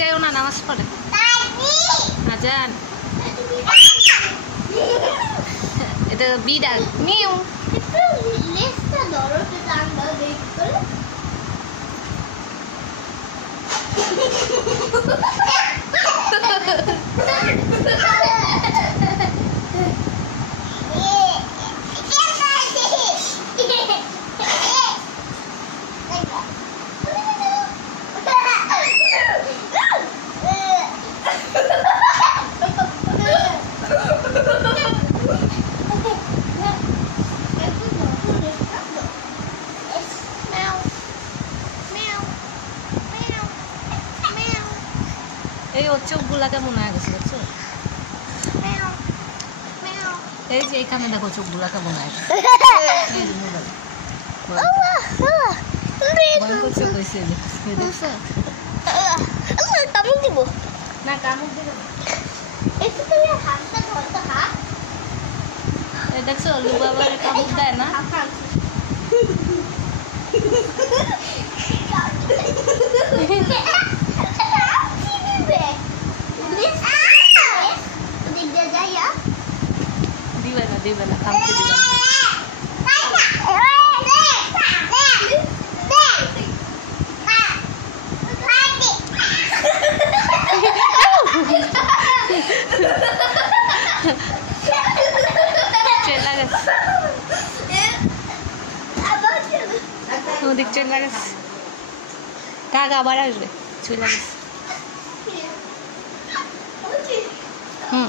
যাইও না, নামাজ পড়ে আজান। এটা বিড়াল মিউ। এই ওর চোখগুলা কেমন হয়ে গেছে দেখছো? এই যে এখানে দেখো চোখগুলা কেমন হয়ে গেছে। কামড় দিব না, কামড় দিবে দেখছো লুবা আবার কামড় দেয় না। দিবে না কামড়ে দিবে না। চলে গেছে ওদিক, চলে গেছে কাক আবার আসবে, চলে গেছে। হুম